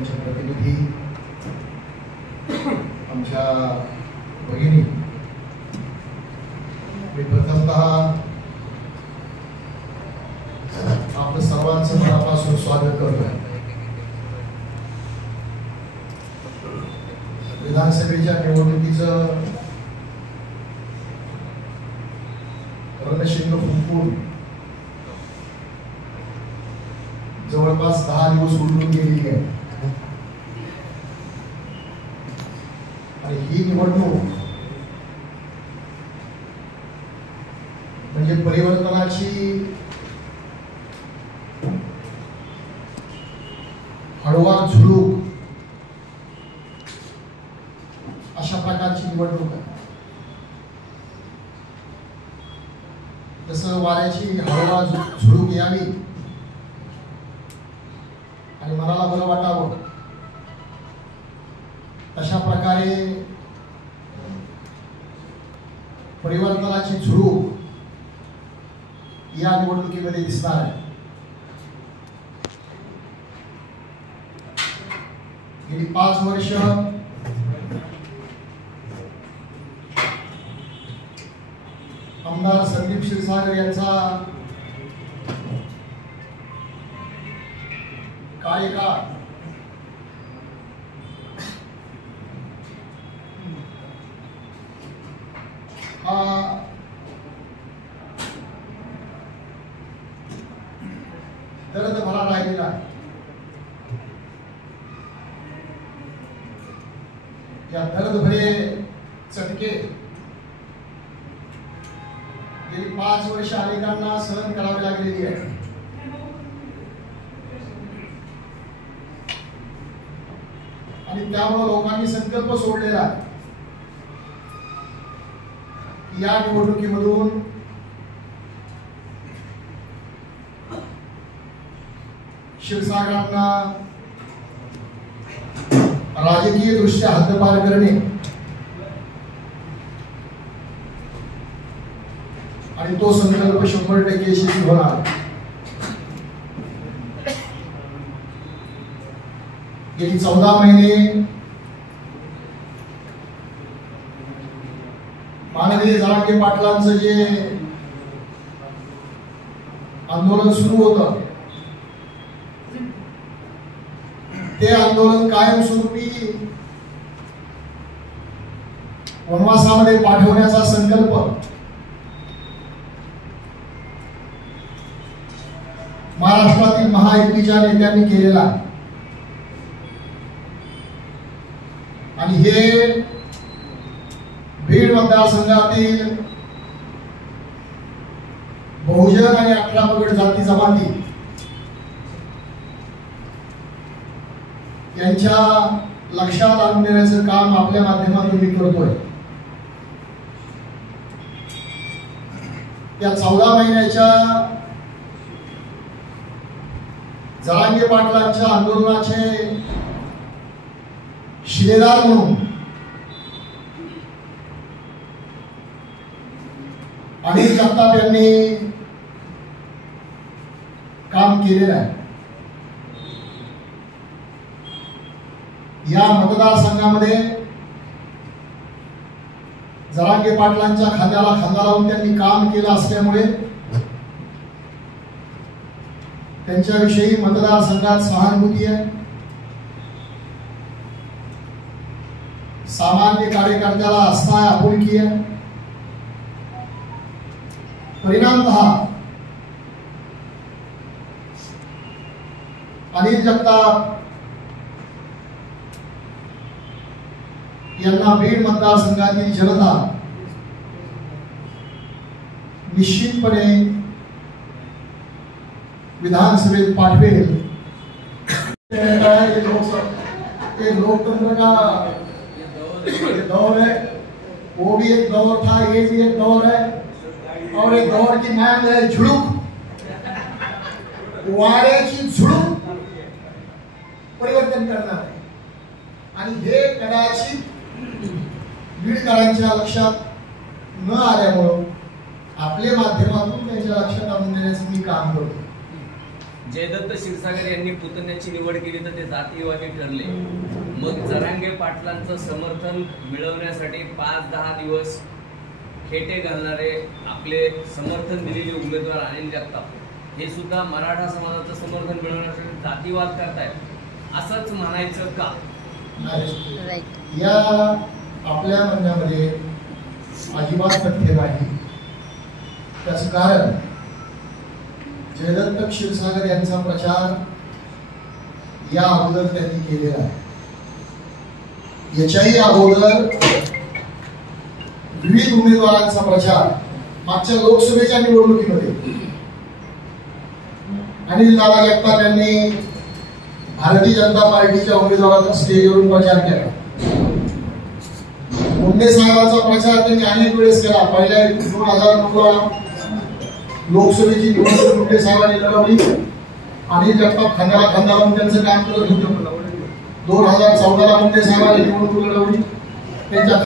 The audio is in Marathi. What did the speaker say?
पक्षांचे प्रतिनिधी, आमच्या भगिनी, मी प्रथमतः आपलं सर्वांचं मनापासून स्वागत करतोय। विधानसभेच्या निवडणुकीचं रणशिंग फुंकून जवळपास 10 दिवस उलटून गेलेली आहे आणि ही निवडणूक म्हणजे परिवर्तनाची हळूवार झुळूक अशा प्रकारची निवडणूक आहे। जसं वाऱ्याची हळूवार झुळूक यावी आणि मनाला बरं वाटावं अशा प्रकारे परिवर्तनाची झुळूक या निवडणुकीमध्ये दिसणार आहे। गेली 5 वर्ष आमदार संदीप क्षीरसागर यांचा कार्यकाळ हा दर्द भरा राहिलेला आहे। या दर्द भरे चटके गेली 5 वर्ष अनेकांना सहन करावी लागलेली आहे आणि त्यामुळे लोकांनी संकल्प सोडलेला आहे की या निवडणुकीमधून क्षीरसागरांना राजकीय दृष्ट्या हद्दपार करणे आणि तो संकल्प 100% यशस्वी होणार। गेली 14 महिने माननीय जरांगे पाटलांचं जे आंदोलन सुरू होतं ते आंदोलन कायमस्वरूपी वनवासामध्ये पाठवण्याचा संकल्प महाराष्ट्रातील महायुतीच्या नेत्यांनी केलेला आणि हे बीड मतदारसंघातील बहुजन आणि 18 पगड जाती जमाती यांच्या लक्षात आणून देण्याचं काम आपल्या माध्यमातून मी करतोय। या 14 महिन्याच्या जरांगे पाटलांच्या आंदोलनाचे शिलेदार म्हणून अनिल जगताप यांनी काम केलेलं आहे। या मतदारसंघामध्ये जरांगे पाटलांच्या खांद्याला खांदा लावून त्यांनी काम केलं असल्यामुळे त्यांच्याविषयी मतदारसंघात सहानुभूती आहे। सामान्य कार्यकर्त्याला आस्था आपुलकी आहे। परिणामतः अनिल जगताप यांना बीड मतदारसंघातील जनता निश्चितपणे विधानसभेत पाठवेल। ये लोकतंत्र का ये दौर है, वो भी एक दौर था, ये भी एक दौर है और एक दौर की मांग है झुळूक, वाऱ्याची झुळूक परिवर्तन करणार आहे आणि हे कदाचित बीडकरांच्या लक्षात न आल्यामुळे आपल्या माध्यमातून त्यांच्या लक्षात आणून देण्याचं मी काम करतो। जयदत्त क्षीरसागर यांनी पुतण्याची निवड केली तर ते जातीयवादी ठरले. मग जरांगे पाटलांचं समर्थन मिळवण्यासाठी 5-10 दिवस खेटे घालणारे आपले समर्थन दिलेले उमेदवार अनिल जगताप हे सुद्धा मराठा समाजाचं समर्थन मिळवण्यासाठी जातीवाद करतायत असंच म्हणायचं का? या आपल्या म्हणण्यामध्ये अजिबात तथ्य नाही. त्याचं कारण जयदत्त क्षीरसागर यांचा प्रचार या अगोदर त्यांनी केलेला आहे. याच्याही अगोदर विविध उमेदवारांचा प्रचार मागच्या लोकसभेच्या निवडणुकीमध्ये अनिल दादा जगताप यांनी भारतीय जनता पार्टीच्या उमेदवाराचा स्टेजवरून प्रचार केला. मुंडे साहेबांचा प्रचार त्यांनी अनेक वेळेस केला. पहिल्या 2009ला लोकसभेची निवडणूक मुंडे साहेबांनी लढवली. अनिल जगताप खांद्याला खांदा लावून त्यांचं काम करत होते. 2014ला मुंडे साहेबांनी निवडणूक लढवली. त्यांच्या